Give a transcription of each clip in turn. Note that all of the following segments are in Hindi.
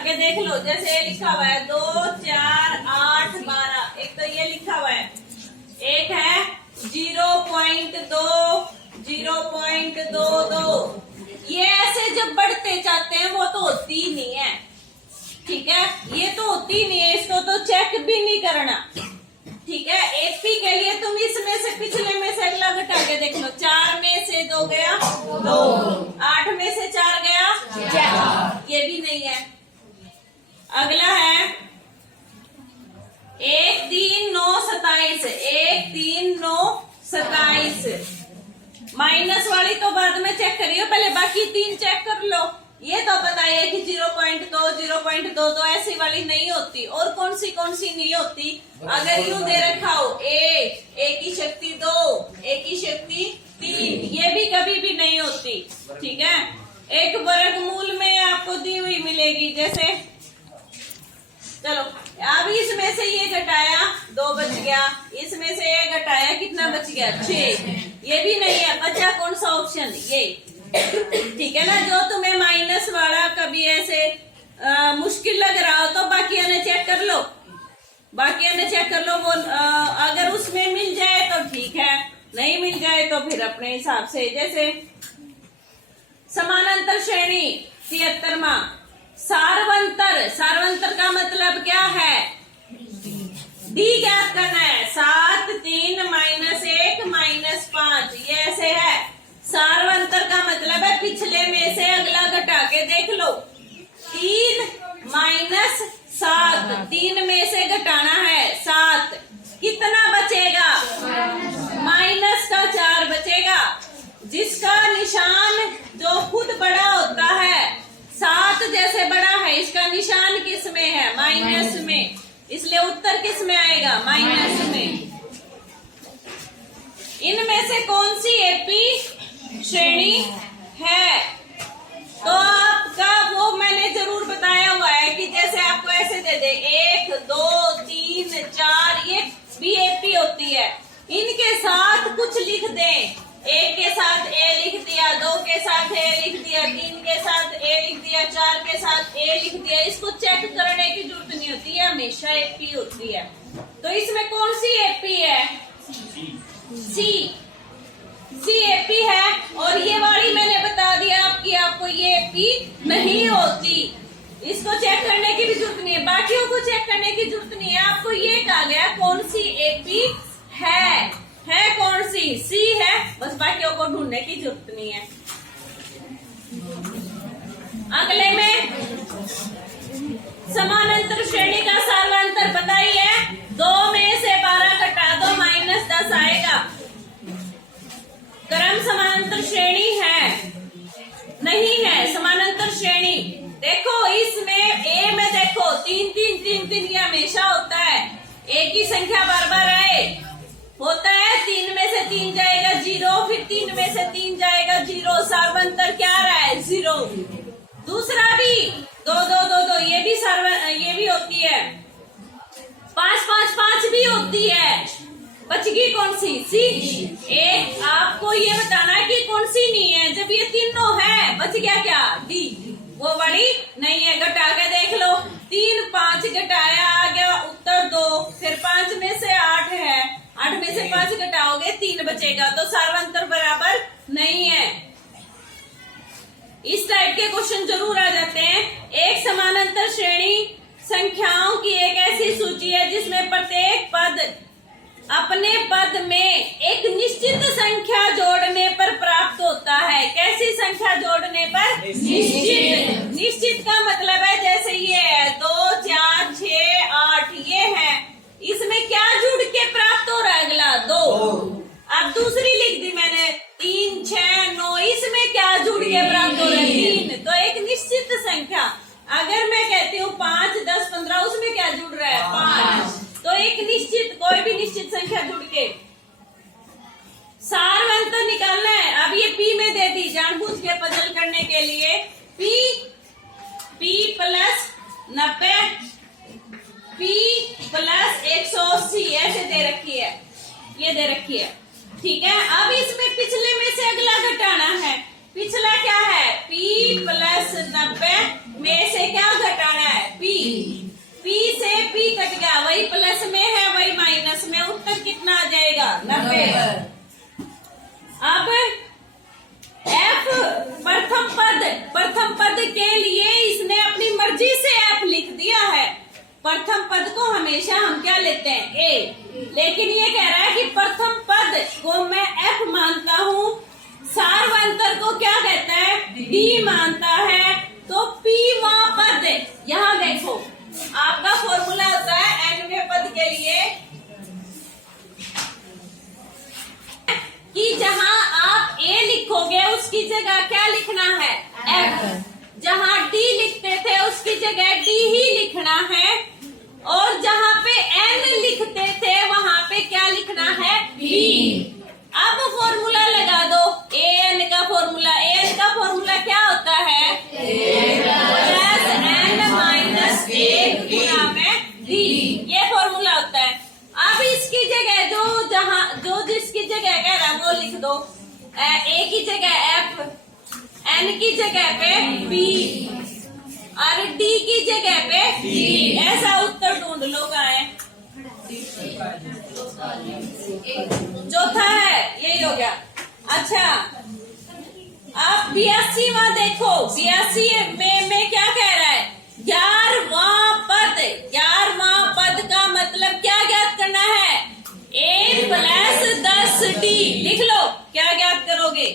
के देख लो। जैसे ये लिखा हुआ है 2 4 8 12, एक तो ये लिखा हुआ है, एक है 0.2 0.22। ये ऐसे जब बढ़ते जाते हैं वो तो होती ही नहीं है, ठीक है, ये तो होती ही नहीं है, इसको तो चेक भी नहीं करना, ठीक है। एपी के लिए तुम इसमें से पिछले में से अगला घटा के देख लो। 4 में से 2 गया 2, 8 में से 4 गया 4, ये भी नहीं है। अगला है 1 3 9 27, 1 3 9 27। माइनस वाली तो बाद में चेक करियो, पहले बाकी 3 चेक कर लो। ये तो बताइए कि 0.2 0.2 तो ऐसी वाली नहीं होती। और कौन सी नहीं होती? अगर यूं दे रखा हो ए की शक्ति 2, ए की शक्ति 3, ये भी कभी भी नहीं होती, ठीक है। एक वर्गमूल में आपको दी हुई मिलेगी, जैसे चलो अब इसमें से ये घटाया 2 बच गया, इसमें से ये घटाया कितना बच गया 6, ये भी नहीं है। बचा कौन सा ऑप्शन? ये, ठीक है ना। जो तुम्हें माइनस वाला कभी ऐसे मुश्किल लग रहा हो तो बाकी ने चेक कर लो, बाकी ने चेक कर लो। वो अगर उसमें मिल जाए तो ठीक है, नहीं मिल जाए तो फिर अपने हिसाब से। जैसे समानांतर श्रेणी 73वां, सार्वंतर, सार्वंतर का मतलब क्या है? डी ज्ञात करना है। 7 3 -1 -5, ये ऐसे है। सार्वंतर का मतलब है पिछले में से अगला घटा के देख लो। 3 - 7, 3 में से घटाना है 7, कितना बचेगा? माइनस का 4 बचेगा, जिसका निशान जो खुद बड़ा होता है, 7 जैसे बड़ा है, इसका निशान किस में है? माइनस में, इसलिए उत्तर किस में आएगा? माइनस में। इनमें से कौन सी एपी श्रेणी है? तो आपका वो मैंने जरूर बताया हुआ है कि जैसे आपको ऐसे दे दे 1 2 3 4, ये भी एपी होती है। इनके साथ कुछ लिख दें, 1 के साथ ए लिख दिया, 2 के साथ ए लिख दिया, 3 के साथ ए लिख दिया, 4 के साथ ए लिख दिया। इसको चेक करने की जरूरत नहीं होती है, हमेशा एपी होती है। तो इसमें कौन सी एपी है? सी एपी है। और ये वाली मैंने बता दिया आपकी, आपको ये एपी नहीं होती, इसको चेक करने की भी जरूरत नहीं है, बाकियों को चेक करने की जरूरत नहीं है। आपको ये कहा गया कौन सी एपी है कौन सी? सी है, बस बाकियों को ढूंढने की जरूरत नहीं है। अगले में समानांतर श्रेणी का सार्वंतर बताइए। 2 में से 12 घटा दो, -10 आएगा। क्रम समानांतर श्रेणी है? नहीं है समानांतर श्रेणी। देखो इसमें ए में देखो 3 3 3 3, ये हमेशा होता है। एक ही संख्या बार बार आए होता है। 3 में से 3 जाएगा 0, फिर 3 में से 3 जाएगा 0, सार्वंतर क्या रहा है? 0। दूसरा भी 2 2 2 2, ये भी होती है। 5 5 5 भी होती है। बच गई कौन सी? सी। एक आपको ये बताना है कि कौन सी नहीं है। जब ये तीनों है, बच गया क्या? डी, वो वाली नहीं है। घटा के देख लो, 3 5 घटाया, आ गया उत्तर 2, फिर 5 में से 8 है, 8 में से 5 घटाओगे 3 बचेगा, तो सार्वंतर बराबर नहीं है। इस टाइप के क्वेश्चन जरूर आ जाते हैं। एक समानांतर श्रेणी संख्याओं की एक ऐसी सूची है जिसमें प्रत्येक पद अपने पद में एक निश्चित संख्या जोड़ने पर प्राप्त होता है। कैसी संख्या जोड़ने पर? निश्चित। निश्चित का मतलब है जैसे ये है 2 4 6 8, ये है, इसमें क्या जुड़ के प्राप्त हो रहा है? अगला 2। अब दूसरी लिख दी मैंने 3 6 9, इसमें क्या जुड़ के प्राप्त हो रहा है? 3। तो एक निश्चित संख्या। अगर मैं कहती हूँ 5 10 15, उसमें क्या जुड़ रहा है? 5। तो एक निश्चित, कोई भी निश्चित संख्या जुड़ के सार्वंतर निकालना है। अब ये पी में दे दी जानबूझ के पजल करने के लिए। पी प्लस 90, पी प्लस 180 ऐसे दे रखी है, ये दे रखी है, ठीक है। अब इसमें पिछले में से अगला घटाना है। पिछला क्या है? P + 90 में से क्या घटाना है? वही प्लस में है वही माइनस में, उत्तर कितना आ जाएगा 90। अब एफ प्रथम पद के लिए इसने अपनी मर्जी से एफ लिख दिया है। प्रथम पद को हमेशा हम क्या लेते हैं ए, लेकिन ये कह रहा है कि प्रथम पद को मैं एफ मानता हूँ, सार्वंतर को क्या कहता है डी मानता है, तो पी वा पद। यहाँ देखो आपका फॉर्मूला होता है एनवें पद के लिए कि जहाँ आप ए लिखोगे उसकी जगह क्या लिखना है एफ, जहाँ डी लिखते थे उसकी जगह डी ही लिखना है, और जहाँ पे एन लिखते थे वहाँ पे क्या लिखना है बी। अब फॉर्मूला लगा दो ए एन का फॉर्मूला। ए एन का फॉर्मूला क्या होता है प्लस एन माइनस ए गुणा में डी, ये फॉर्मूला होता है। अब इसकी जगह जो जिसकी जगह कह रहा वो लिख दो, ए की जगह एफ, एन की जगह पे बी और डी की जगह पे डी, ऐसा उत्तर ढूंढ लो कहाँ है। चौथा है यही हो गया। अच्छा आप 82वां देखो, 82 में क्या कह रहा है 11वां पद। 11वां पद का मतलब क्या ज्ञात करना है ए प्लस 10 डी। लिख लो क्या ज्ञात करोगे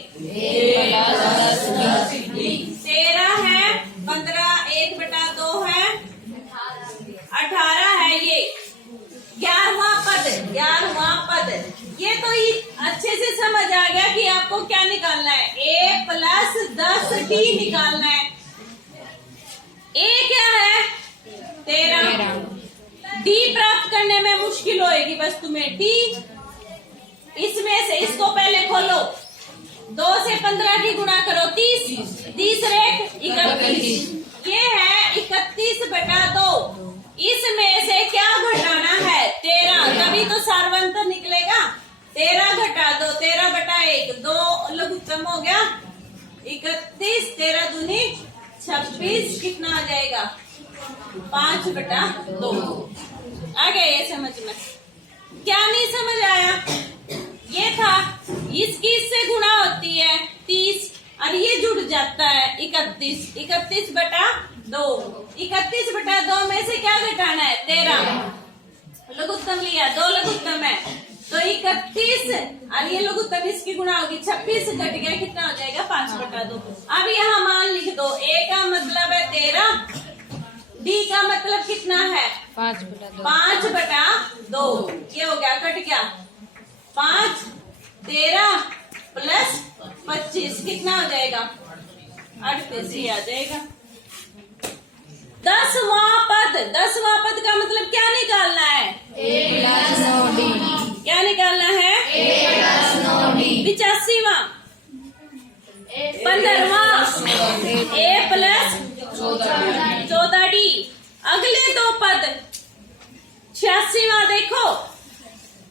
13 है, 15 1/2 है, 18 है। ये 11वां पद ये तो अच्छे से समझ आ गया कि आपको क्या निकालना है ए प्लस 10 डी निकालना है। ए क्या है 13, डी प्राप्त करने में मुश्किल होएगी बस तुम्हें डी। इसमें से इसको पहले खोलो, 2 से 15 की गुणा करो 30, 30 रेख 31, ये है 31/2। इसमें से क्या घटाना है 13, तभी तो सार्वंतर निकलेगा। 13 घटा दो, 13/1, 2 लघुत्तम हो गया 31, 13 दूनी 26, कितना आ जाएगा 5/2। आ गया ये समझ में? क्या नहीं समझ आया? ये था इसकी इससे गुणा होती है 30 और ये जुड़ जाता है 31, 31/2। 31/2 में से क्या घटाना है 13, लघुत्तम लिया 2 लघुत्तम है तो 31 और ये लघुत्तम इसकी गुणा होगी 26, घट गया कितना हो जाएगा 5/2। अब यहाँ मान लिख दो ए का मतलब है 13, डी का मतलब कितना है 5/2। ये हो गया कट गया 5, 13 प्लस 25 कितना हो जाएगा 38 ही आ जाएगा। 10वां पद का मतलब क्या निकालना है ए प्लस 9 डी। क्या निकालना है ए प्लस 9 डी। 85वां 15वां ए प्लस 14 डी। अगले 2 पद 86वां देखो,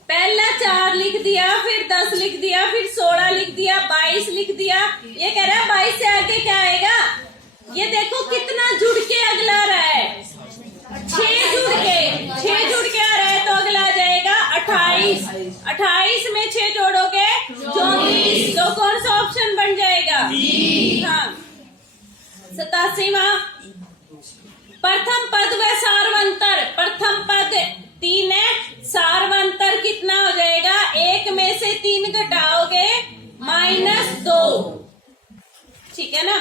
पहला 4 लिख दिया, फिर 10 लिख दिया, फिर 16 लिख दिया, 22 लिख दिया। ये कह रहा है 22 से आगे क्या आएगा, ये देखो कितना जुड़ के अगला रहा है 6 जुड़ के आ रहा है तो अगला आ जाएगा 28। 28 में 6 जोड़ोगे 24, तो कौन सा ऑप्शन बन जाएगा हाँ। 87वां प्रथम पद व सार्वंतर। प्रथम पद 3 है, सार्वंतर कितना हो जाएगा 1 में से 3 घटाओगे -2, ठीक है ना।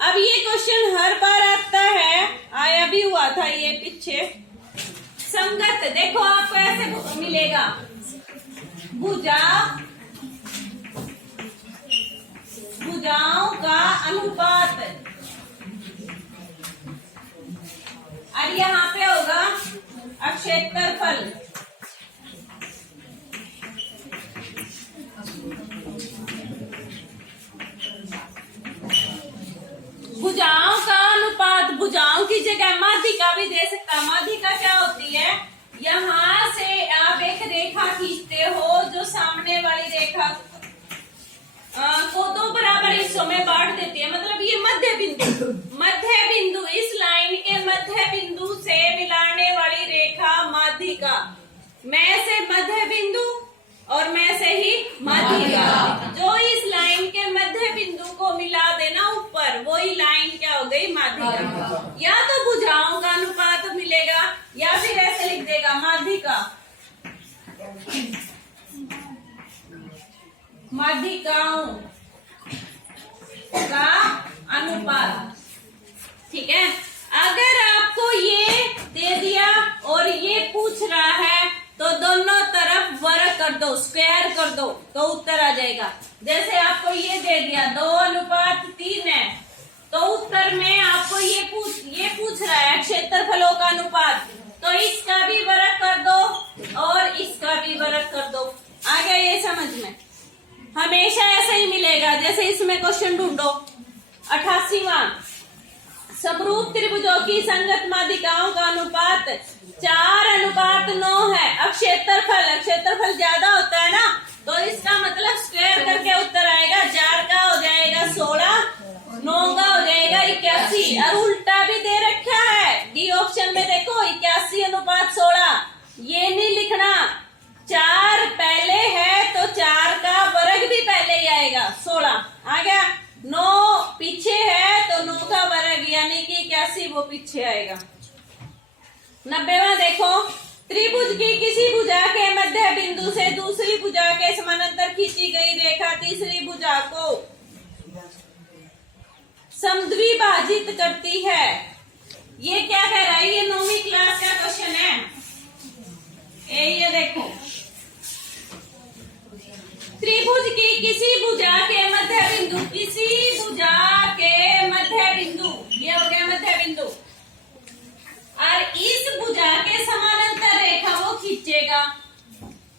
अब ये क्वेश्चन हर बार आता है, आया भी हुआ था ये पीछे। संगत देखो आपको ऐसे मिलेगा भुजाओं का अनुपात, और यहाँ पे होगा क्षेत्रफल। भुजाओं का अनुपात, भुजाओं की जगह माध्यिका भी दे सकता। माध्यिका क्या होती है, यहाँ से आप एक रेखा खींचते हो जो सामने वाली रेखा को 2 बराबर हिस्सों में बांट देती है, मतलब ये मध्य बिंदु, इस लाइन के मध्य बिंदु से मिलाने वाली रेखा माध्यिका माध्यिका, मैं से मध्य बिंदु और मैं से ही माध्यिका। जो इस लाइन के मध्य बिंदु को मिला देना ऊपर, वही लाइन क्या हो गई? माध्यिका। या तो भुजाओं का अनुपात मिलेगा या फिर ऐसे लिख देगा माध्यिका, माध्यिकाओं का अनुपात। ठीक है, अगर आपको ये दे दिया और ये पूछ रहा है तो दोनों तरफ वर्ग कर दो, स्क्वायर कर दो, तो उत्तर आ जाएगा। जैसे आपको ये दे दिया 2:3 है, तो उत्तर में आपको ये पूछ रहा है क्षेत्रफलों का अनुपात, तो इसका भी वर्ग कर दो और इसका भी वर्ग कर दो। आ गया ये समझ में? हमेशा ऐसा ही मिलेगा। जैसे इसमें क्वेश्चन ढूंढो 88वां, समरूप त्रिभुजों की संगत माध्यिकाओं का अनुपात 4:9 है। अब क्षेत्रफल ज्यादा होता है ना, तो इसका मतलब स्क्वायर करके उत्तर आएगा। 4 का हो जाएगा 16, 9 का हो जाएगा 81, और उल्टा भी दे रखा है डी ऑप्शन में, देखो 81:16। ये नहीं लिखना, 4 पहले है तो 4 का वर्ग भी पहले ही आएगा, 16 आ गया। 9 पीछे है तो 9 का वर्ग यानी कि 81 वो पीछे आएगा। 90वां देखो, त्रिभुज की किसी भुजा के मध्य बिंदु से दूसरी भुजा के समानांतर खींची गई रेखा तीसरी भुजा को समद्विभाजित करती है। ये क्या कह रहा है? ये 9वीं क्लास का क्वेश्चन है। ये देखो, त्रिभुज की किसी भुजा के मध्य बिंदु, किसी भुजा के मध्य बिंदु, ये हो गया मध्य बिंदु, और इस भुजा के समानांतर रेखा वो खींचेगा,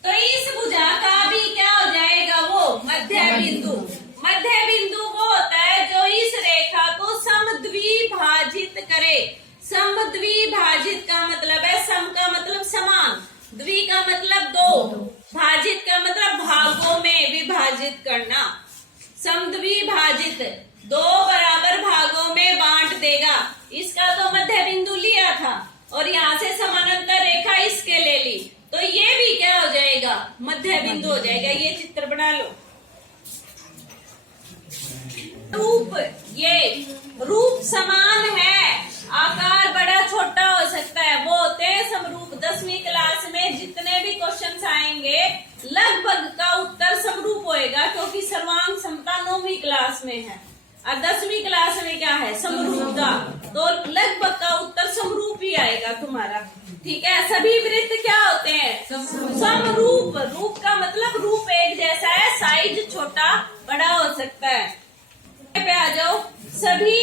तो इस भुजा का भी क्या हो जाएगा? वो मध्य बिंदु। मध्य बिंदु वो होता है जो इस रेखा को समद्विभाजित करे। समद्विभाजित का मतलब है, सम का मतलब समान, द्वि का मतलब दो, भाजित का मतलब भागों में विभाजित करना। समद्विभाजित, 2 बराबर भागों में बांट देगा। इसका तो मध्य बिंदु लिया था और यहाँ से समानांतर रेखा इसके ले ली, तो ये भी क्या हो जाएगा? मध्य बिंदु हो जाएगा। ये चित्र बना लो। रूप, ये रूप समान है, आकार बड़ा छोटा हो सकता है, वो होते हैं समरूप। 10वीं क्लास में जितने भी क्वेश्चंस आएंगे लगभग का उत्तर समरूप होएगा, क्योंकि सर्वांग समता 9वीं क्लास में है और 10वीं क्लास में क्या है? समरूपता। तो लगभग का उत्तर समरूप ही आएगा तुम्हारा। ठीक है, सभी वृत्त क्या होते हैं? समरूप। रूप का मतलब रूप एक जैसा है, साइज छोटा बड़ा हो सकता है। पे आ जाओ, सभी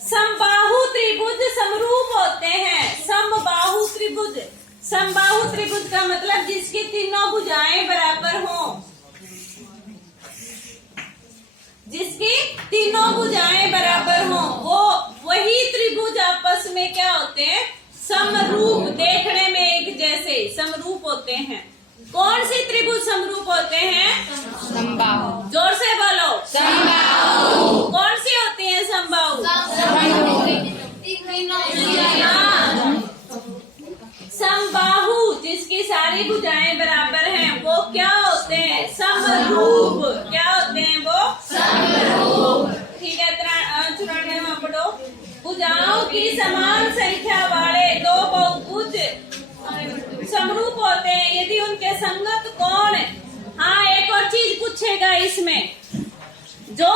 समबाहु त्रिभुज समरूप होते हैं। समबाहु त्रिभुज, समबाहु त्रिभुज का मतलब जिसकी तीनों भुजाएं बराबर हों, जिसकी तीनों भुजाएं बराबर हों, वो वही त्रिभुज आपस में क्या होते हैं? समरूप, देखने में एक जैसे समरूप होते हैं। कौन सी त्रिभुज समरूप होते हैं? समबाहु। जोर से बोलो, समबाहु। कौन सी होती है समबाहु? समबाहु, जिसकी सारी भुजाएं बराबर हैं, वो क्या होते हैं? समरूप। क्या होते हैं वो? समरूप। ठीक है, 94वां पढ़ो, भुजाओं की समान संख्या वाले दो बहुभुज समरूप होते हैं यदि उनके संगत कोण। हाँ, एक और चीज पूछेगा इसमें, जो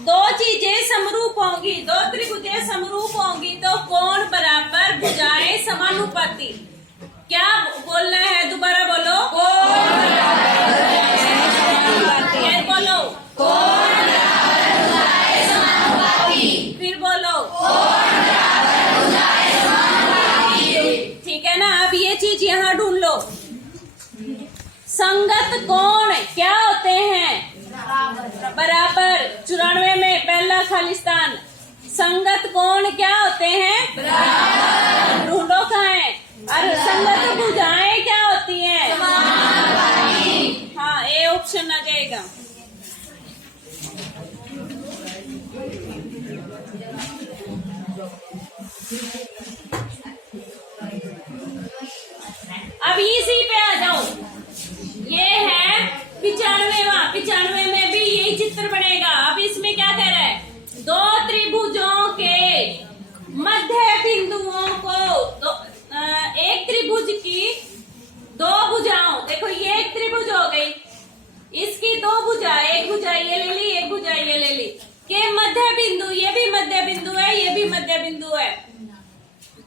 दो चीजें समरूप होंगी, दो त्रिभुजें समरूप होंगी तो कोण बराबर, भुजाएं समानुपाती। क्या बोलना है? दोबारा बोलो, कोण फिर बोलो, कोण फिर बोलो, ठीक है ना। अब ये चीज यहाँ ढूंढ लो, संगत कोण क्या होते हैं? बराबर। 94 में पहला खालिस्तान, संगत कोण क्या होते हैं? बराबर। ढूंढो कहाँ है? और संगत भुजाएं क्या होती हैं? हाँ, ए ऑप्शन आ जाएगा। इसी पे आ जाओ। ये है 95वां, 95 में भी यही चित्र बनेगा। अब इसमें क्या कह रहा है, दो त्रिभुजों के मध्य बिंदुओं को एक त्रिभुज की दो भुजाओं, देखो ये एक त्रिभुज हो गई, इसकी दो भुजा, एक भुजा ये ले ली, एक भुजा ये ले ली, के मध्य बिंदु, ये भी मध्य बिंदु है, ये भी मध्य बिंदु है,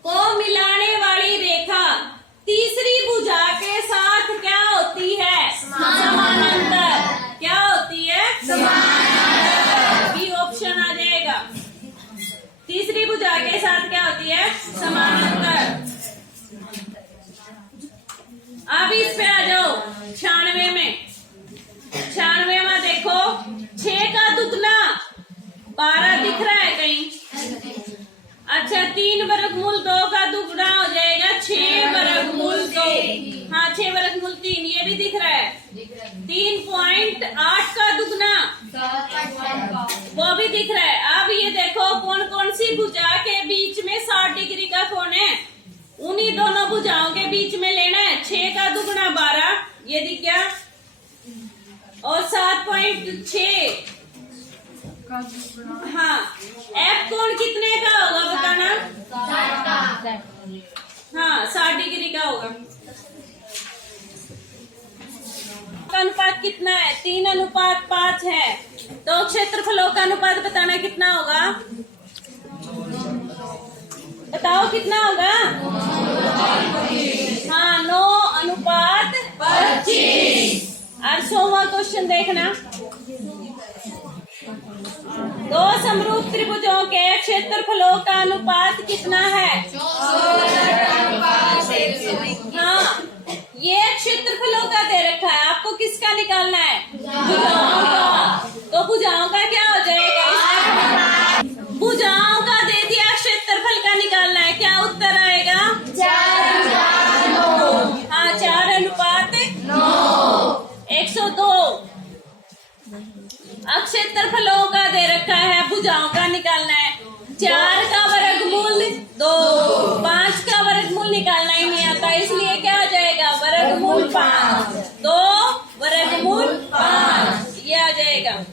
को मिलाने वाली रेखा तीसरी भुजा के साथ क्या होती है, समानांतर। क्या होती है, समानांतर। बी ऑप्शन आ जाएगा। तीसरी भुजा के साथ क्या होती है, समानांतर। अब इस पे आ जाओ 96 में। 96 में देखो 6 का दुगना 12 दिख रहा है कहीं। अच्छा 3 वर्गमूल 2 का दुगना हो जाएगा 6 वर्गमूल 2। हाँ 6 वर्गमूल 3 ये भी दिख रहा है। 3.8 का दुगना वो भी दिख रहा है। अब ये देखो कौन कौन सी भुजा के बीच में 60 डिग्री का कोण है, उन्हीं दोनों भुजाओं के बीच में लेना है। 6 का दुगना 12 ये दिख गया, और 7.6। हाँ एफ कोण कितने का होगा बताना। हाँ 60 डिग्री का होगा। अनुपात कितना है, 3:5 है। तो क्षेत्रफलों का अनुपात बताना कितना होगा, बताओ कितना होगा। हाँ 9:25। और 100वां क्वेश्चन देखना, दो समरूप त्रिभुजों के क्षेत्रफलों का अनुपात कितना है। हाँ ये क्षेत्रफलों का दे रखा है, आपको किसका निकालना है, भुजाओं का। तो भुजाओं का क्या हो जाएगा, भुजाओं का दे दिया, क्षेत्रफल का निकालना है। क्या उत्तर आएगा, 4:9। हाँ 4:9। 102। अब क्षेत्रफलों का दे रखा है, भुजाओं का निकालना है। 4 का वर्गमूल 2, 5 का वर्गमूल निकालना ही नहीं आता, इसलिए क्या हो जाएगा, वर्गमूल 5। 2 वर्गमूल 5 ये आ जाएगा।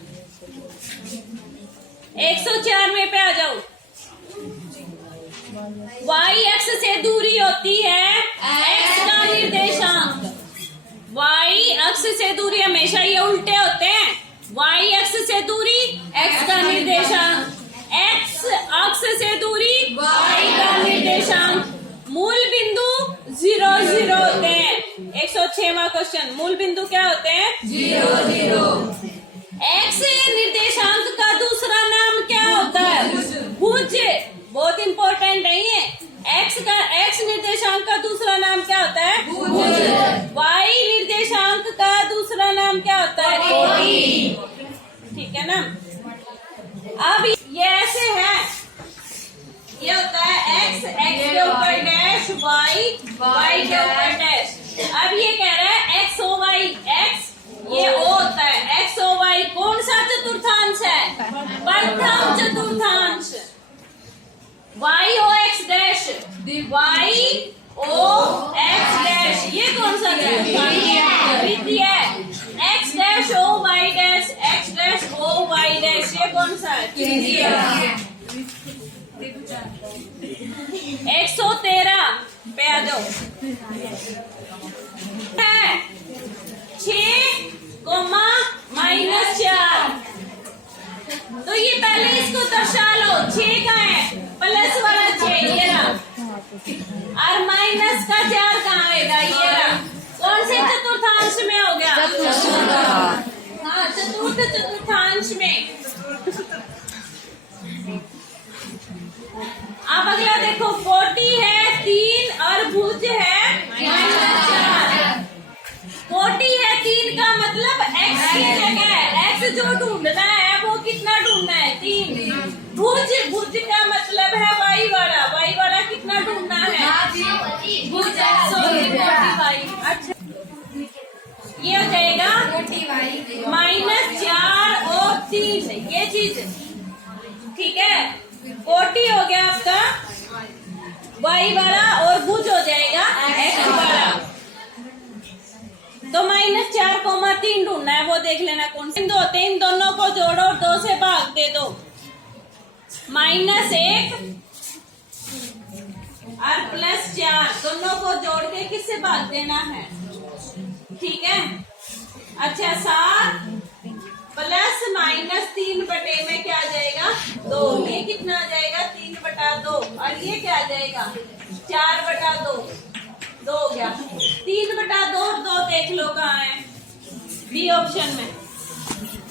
104 में पे आ जाओ। y अक्ष से दूरी होती है x का निर्देशांक। y अक्ष से दूरी, हमेशा ये उल्टे होते हैं। y अक्ष से दूरी x का निर्देशांक, x अक्ष से दूरी y का निर्देशांक। मूल बिंदु 0, 0 होते हैं। 106वां क्वेश्चन, मूल बिंदु क्या होते हैं, 0, 0। x निर्देशांक का दूसरा नाम क्या होता है, भुज। बहुत इंपॉर्टेंट नहीं है, x निर्देशांक का दूसरा नाम क्या होता है, भुज। y निर्देशांक का दूसरा नाम क्या होता है, कोटि। ठीक है ना। अब ये ऐसे है, ये होता है x के ऊपर डैश, y के ऊपर डैश। अब ये कह रहा है x o y, x ये o होता है, x o y कौन सा चतुर्थांश है, प्रथम चतुर्थांश। y o x dash, y o x dash ये कौन सा चतुर्थांश है, द्वितीय है। x dash o y dash, x dash o y dash ये कौन सा है, तृतीय। 113 पे आ जाओ। 6,-4। तो ये पहले इसको दर्शा लो, 6 का है, प्लस वाला 6 ये रहा, और माइनस का 4 कहाँ आएगा, ये रहा। कौन से चतुर्थांश में हो गया, हाँ चतुर्थ चतुर्थांश में। अब अगला देखो, कोटि है 3 और भुज है -4। कोटि है 3 का मतलब x की जगह x जो ढूंढना है वो कितना ढूंढना है, 3। भुज का मतलब है y वाला कितना ढूंढना है, भुज y। अच्छा ये हो जाएगा -4 और 3 ये चीज, ठीक है। कोटि हो गया आपका y वाला और भुज हो जाएगा x वाला। तो -4,3 ढूंढना है, वो देख लेना कौन सी। इन दोनों को जोड़ो और 2 से भाग दे दो। -1 और +4 दोनों को जोड़ के किससे भाग देना है, ठीक है। अच्छा 7 + -3 बटे में क्या आ जाएगा 2, ये कितना आ जाएगा 3/2 और ये क्या आ जाएगा 4/2, 2 हो गया। 3/2 और 2 देख लो कहाँ है, बी ऑप्शन में।